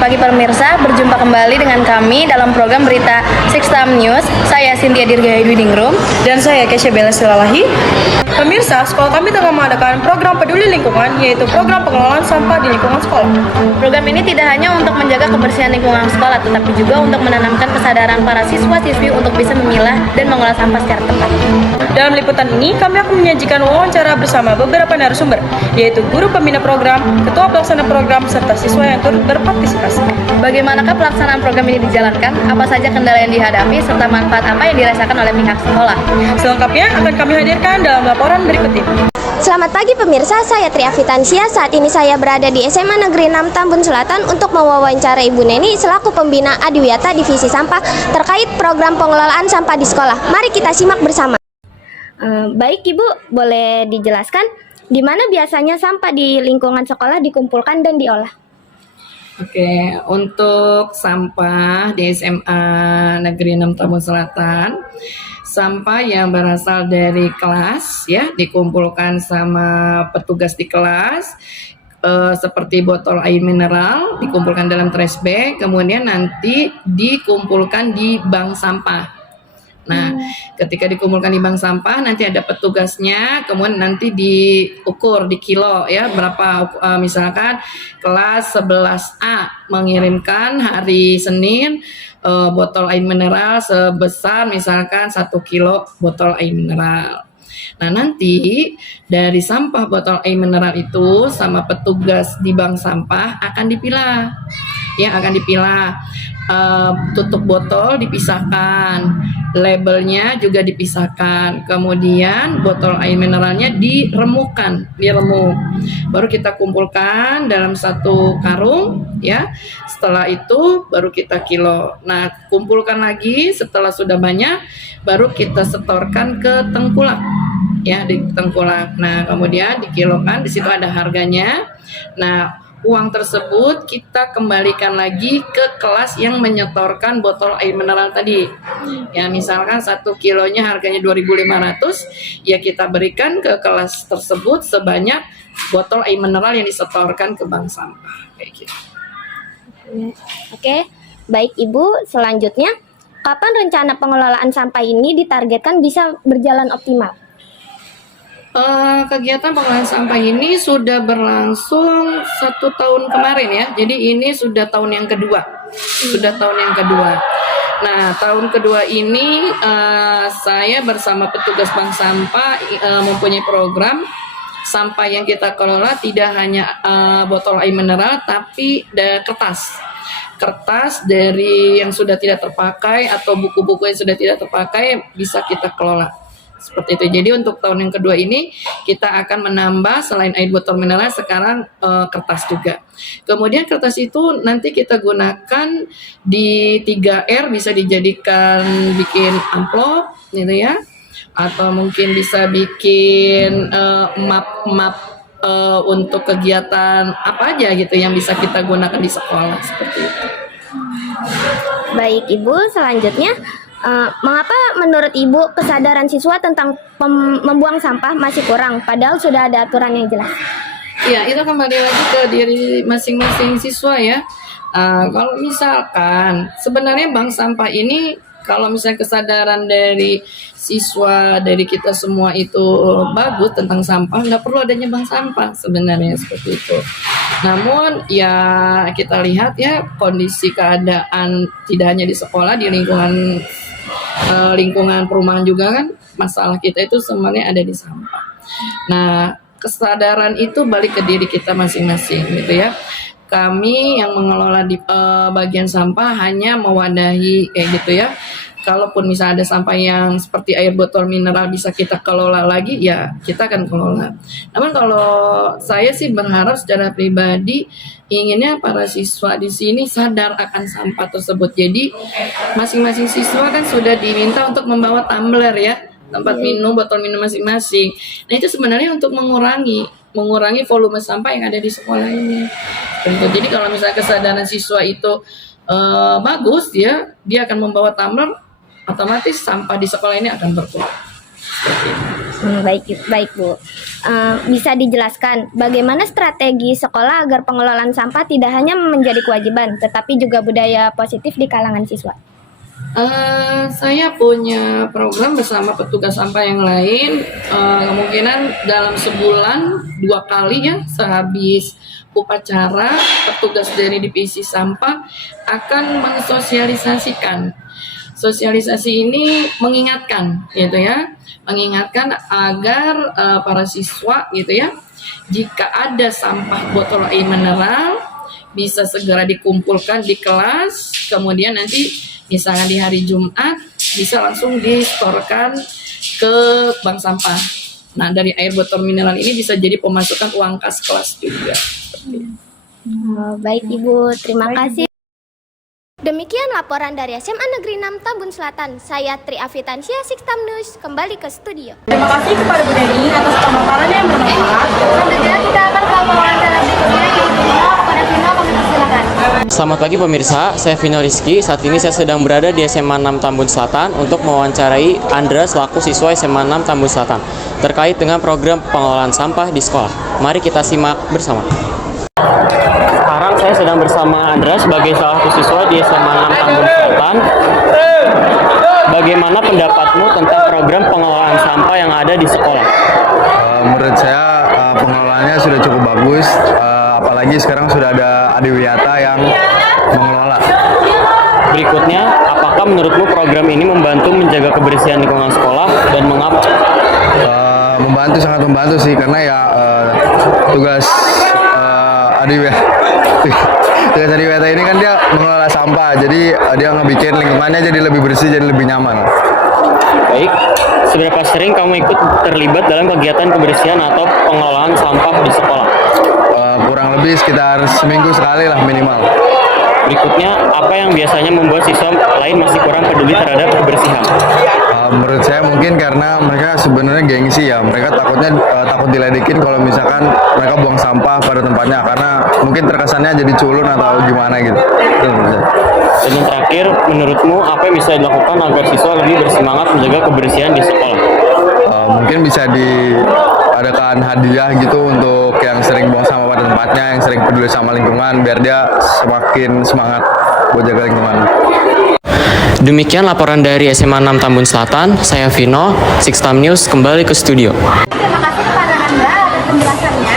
pagi pemirsa, berjumpa kembali dengan kami dalam program berita Six Time News. Saya Cynthia Dirgaya Dwiningrum. Dan saya Kesha Bella Silalahi. Pemirsa, sekolah kami tengah mengadakan program peduli lingkungan, yaitu program pengelolaan sampah di lingkungan sekolah. Program ini tidak hanya untuk menjaga kebersihan lingkungan sekolah, tetapi juga untuk menanamkan kesadaran para siswa-siswi untuk bisa memilah dan mengolah sampah secara tepat. Dalam liputan ini, kami akan menyajikan wawancara bersama beberapa narasumber, yaitu guru pembina program, ketua pelaksana program, serta siswa yang turut berpartisipasi. Bagaimanakah pelaksanaan program ini dijalankan? Apa saja kendala yang dihadapi, serta manfaat apa yang dirasakan oleh pihak sekolah? Selengkapnya akan kami hadirkan dalam laporan berikut ini. Selamat pagi pemirsa, saya Tria Fitansia. Saat ini saya berada di SMA Negeri 6 Tambun Selatan untuk mewawancara Ibu Neni selaku pembina Adiwiyata Divisi Sampah terkait program pengelolaan sampah di sekolah. Mari kita simak bersama. Baik Ibu, boleh dijelaskan di mana biasanya sampah di lingkungan sekolah dikumpulkan dan diolah? Oke, untuk sampah di SMA Negeri 6 Tambun Selatan, sampah yang berasal dari kelas ya dikumpulkan sama petugas di kelas, seperti botol air mineral dikumpulkan dalam trash bag, kemudian nanti dikumpulkan di bank sampah. Nah, ketika dikumpulkan di bank sampah nanti ada petugasnya, kemudian nanti diukur di kilo ya berapa, misalkan kelas 11A mengirimkan hari Senin botol air mineral sebesar misalkan 1 kilo botol air mineral. Nah, nanti dari sampah botol air mineral itu sama petugas di bank sampah akan dipilah. Ya, akan dipilah. Tutup botol dipisahkan, labelnya juga dipisahkan, kemudian botol air mineralnya diremuk, baru kita kumpulkan dalam satu karung ya. Setelah itu baru kita kilo. Nah, kumpulkan lagi setelah sudah banyak, baru kita setorkan ke tengkulak ya, di tengkulak. Nah, kemudian dikilokan, di situ ada harganya. Nah, uang tersebut kita kembalikan lagi ke kelas yang menyetorkan botol air mineral tadi. Ya, misalkan 1 kilonya harganya 2.500, ya kita berikan ke kelas tersebut sebanyak botol air mineral yang disetorkan ke bank sampah kayak gitu. Oke, baik Ibu, selanjutnya kapan rencana pengelolaan sampah ini ditargetkan bisa berjalan optimal? Kegiatan pengelolaan sampah ini sudah berlangsung 1 tahun kemarin ya. Jadi ini sudah tahun yang kedua. Nah, tahun kedua ini saya bersama petugas bank sampah mempunyai program sampah yang kita kelola tidak hanya botol air mineral, tapi kertas dari yang sudah tidak terpakai atau buku-buku yang sudah tidak terpakai bisa kita kelola. Seperti itu. Jadi untuk tahun yang kedua ini kita akan menambah selain air botol mineral sekarang kertas juga. Kemudian kertas itu nanti kita gunakan di 3R, bisa dijadikan bikin amplop gitu ya. Atau mungkin bisa bikin map untuk kegiatan apa aja gitu yang bisa kita gunakan di sekolah seperti itu. Baik Ibu, selanjutnya mengapa menurut Ibu kesadaran siswa tentang membuang sampah masih kurang padahal sudah ada aturan yang jelas? Ya, itu kembali lagi ke diri masing-masing siswa ya. Kalau misalkan sebenarnya bank sampah ini, kalau misalnya kesadaran dari siswa, dari kita semua itu bagus tentang sampah, nggak perlu adanya bank sampah sebenarnya seperti itu. Namun ya kita lihat ya kondisi keadaan tidak hanya di sekolah, di lingkungan perumahan juga kan, masalah kita itu sebenarnya ada di sampah. Nah, kesadaran itu balik ke diri kita masing-masing gitu ya. Kami yang mengelola di bagian sampah hanya mewadahi kayak gitu ya. Kalaupun misalnya ada sampah yang seperti air botol mineral bisa kita kelola lagi, ya kita akan kelola. Namun kalau saya sih berharap secara pribadi inginnya para siswa di sini sadar akan sampah tersebut. Jadi masing-masing siswa kan sudah diminta untuk membawa tumbler ya, tempat minum, botol minum masing-masing. Nah, itu sebenarnya untuk mengurangi volume sampah yang ada di sekolah ini. Jadi kalau misalnya kesadaran siswa itu bagus ya, dia akan membawa tumbler, otomatis sampah di sekolah ini akan berkurang. Seperti itu. Baik, baik Bu. Bisa dijelaskan bagaimana strategi sekolah agar pengelolaan sampah tidak hanya menjadi kewajiban, tetapi juga budaya positif di kalangan siswa? Saya punya program bersama petugas sampah yang lain. Kemungkinan dalam sebulan 2 kali ya, sehabis upacara, petugas dari divisi sampah akan mensosialisasikan. Sosialisasi ini mengingatkan, gitu ya, mengingatkan agar para siswa, gitu ya, jika ada sampah botol air mineral bisa segera dikumpulkan di kelas, kemudian nanti misalnya di hari Jumat bisa langsung disetorkan ke bank sampah. Nah, dari air botol mineral ini bisa jadi pemasukan uang kas kelas juga. Baik Ibu, terima kasih. Demikian laporan dari SMA Negeri 6 Tambun Selatan. Saya Tri Afitansia, Sixtam News, kembali ke studio. Terima kasih kepada Bu Neni atas pemaparannya yang bermanfaat. Selanjutnya kita akan ke wawancara berikutnya, yaitu kepada Vino, kami persilakan. Selamat pagi pemirsa, saya Vino Rizky. Saat ini saya sedang berada di SMA 6 Tambun Selatan untuk mewawancarai Andra selaku siswa SMA 6 Tambun Selatan terkait dengan program pengelolaan sampah di sekolah. Mari kita simak bersama. Sekarang saya sedang bersama Andra sebagai salah satu siswa di SMA 6 Tambun Selatan. Bagaimana pendapatmu tentang program pengelolaan sampah yang ada di sekolah? Menurut saya pengelolaannya sudah cukup bagus, apalagi sekarang sudah ada Adiwiyata yang mengelola. Berikutnya, apakah menurutmu program ini membantu menjaga kebersihan lingkungan sekolah dan mengapa? Membantu, sangat membantu sih, karena ya tugas Adiwiyata ini kan dia mengelola sampah, jadi dia ngebikin lingkungannya jadi lebih bersih, jadi lebih nyaman. Baik, seberapa sering kamu ikut terlibat dalam kegiatan kebersihan atau pengelolaan sampah di sekolah? Kurang lebih sekitar seminggu sekali lah minimal. Berikutnya, apa yang biasanya membuat siswa lain masih kurang peduli terhadap kebersihan? Menurut saya mungkin karena mereka sebenarnya gengsi ya, mereka takutnya takut diledekin kalau misalkan mereka buang sampah pada tempatnya, karena mungkin terkesannya jadi culun atau gimana gitu. Dan yang terakhir, menurutmu apa yang bisa dilakukan agar siswa lebih bersemangat menjaga kebersihan di sekolah? Mungkin bisa diadakan hadiah gitu untuk yang sering buang sampah pada tempatnya, yang sering peduli sama lingkungan, biar dia semakin semangat buat jaga lingkungan. Demikian laporan dari SMA 6 Tambun Selatan. Saya Vino, Sixtam News kembali ke studio. Terima kasih kepada Anda atas penjelasannya.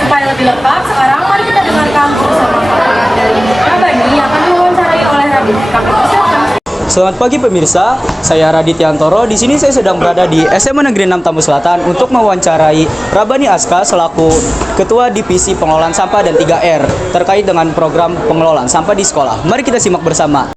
Supaya lebih lengkap, sekarang mari kita dengarkan bersama paparan dari Rabani yang akan diwawancarai oleh Radit. Kami persilakan. Selamat pagi pemirsa, saya Radit Yantoro. Di sini saya sedang berada di SMA Negeri 6 Tambun Selatan untuk mewawancarai Rabani Aska selaku Ketua Divisi Pengelolaan Sampah dan 3R terkait dengan program pengelolaan sampah di sekolah. Mari kita simak bersama.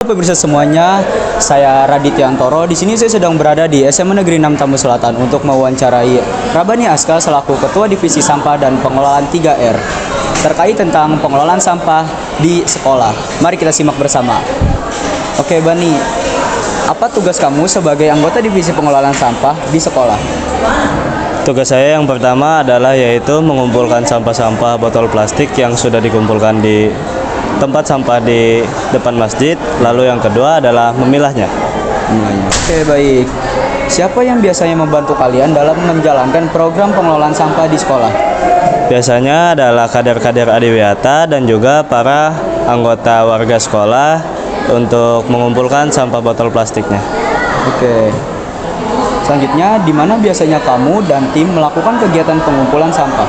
Pemirsa semuanya, saya Radit Yantoro. Di sini saya sedang berada di SMA Negeri 6 Tambun Selatan untuk mewawancarai Rabani Aska selaku Ketua Divisi Sampah dan Pengelolaan 3R terkait tentang pengelolaan sampah di sekolah. Mari kita simak bersama. Oke Bani, apa tugas kamu sebagai anggota divisi pengelolaan sampah di sekolah? Tugas saya yang pertama adalah yaitu mengumpulkan sampah-sampah botol plastik yang sudah dikumpulkan di tempat sampah di depan masjid. Lalu yang kedua adalah memilahnya. Oke baik. Siapa yang biasanya membantu kalian dalam menjalankan program pengelolaan sampah di sekolah? Biasanya adalah kader-kader Adiwiyata dan juga para anggota warga sekolah untuk mengumpulkan sampah botol plastiknya. Oke. Selanjutnya, di mana biasanya kamu dan tim melakukan kegiatan pengumpulan sampah?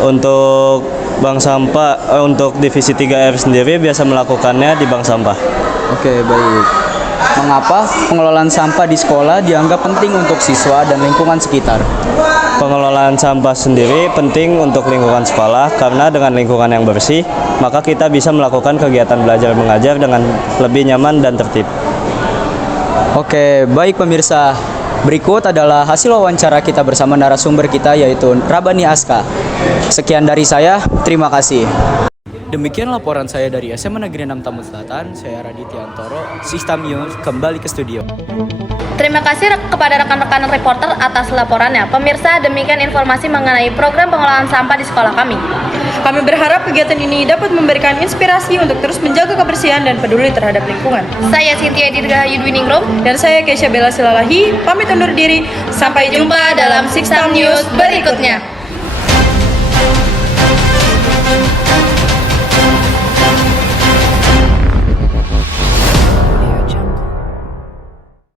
Untuk bank sampah, untuk divisi 3R sendiri biasa melakukannya di bank sampah. Oke, baik. Mengapa pengelolaan sampah di sekolah dianggap penting untuk siswa dan lingkungan sekitar? Pengelolaan sampah sendiri penting untuk lingkungan sekolah karena dengan lingkungan yang bersih, maka kita bisa melakukan kegiatan belajar mengajar dengan lebih nyaman dan tertib. Oke, baik pemirsa. Berikut adalah hasil wawancara kita bersama narasumber kita yaitu Rabani Aska. Sekian dari saya, terima kasih. Demikian laporan saya dari SMA Negeri 6 Tambun Selatan. Saya Radit Yantoro, Sixtam News, kembali ke studio. Terima kasih kepada rekan-rekan reporter atas laporannya. Pemirsa, demikian informasi mengenai program pengelolaan sampah di sekolah kami. Kami berharap kegiatan ini dapat memberikan inspirasi untuk terus menjaga kebersihan dan peduli terhadap lingkungan. Saya Cynthia Dirgahayu Dwiningrum. Dan saya Kesha Bella Silalahi, pamit undur diri. Sampai jumpa dalam Sixtam News berikutnya.